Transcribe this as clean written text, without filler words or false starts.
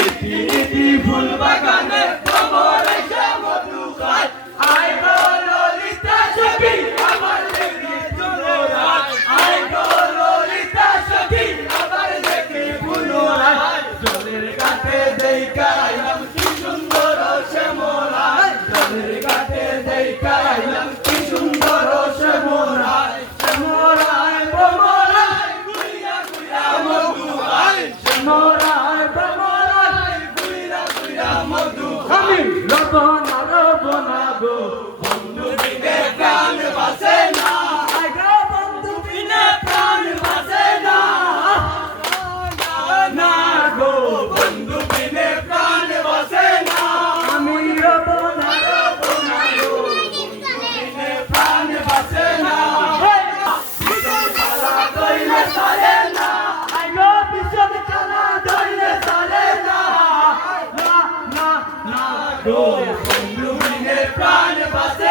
নীতি নীতি ফুল বাগানে ভ্রমর এসে মধু খায় আয় গো ললিতা সখী আমার দেখি চলো রাত আয় গো ললিতা সখী আমার দেখি ফুলো রাত জলের কাছে দেখাইলাম কি সুন্দর শ্যামলায় জলের কাছে দেখাইলাম কি সুন্দর শ্যামলায় শ্যামলায় ভ্রমরায় ঘুরিয়া ঘুরিয়া মধু খায় শ্যামলায় ভ্রমরায় ঘুরিয়া ঘুরিয়া মধু খায় লবণা লবণা গো বন্ধু বিনে প্রাণ বাসে না আয় গো বন্ধু বিনে প্রাণ বাসে না না গো বন্ধু বিনে প্রাণ বাসে না আমি লবণা লবণা গো বন্ধু বিনে প্রাণ বাসে না বিশাল কালা দইলে সারে না আয় গো বিশাল কালা দইলে সারে না না না না গো বন্ধু বিনে প্রাণ বাসে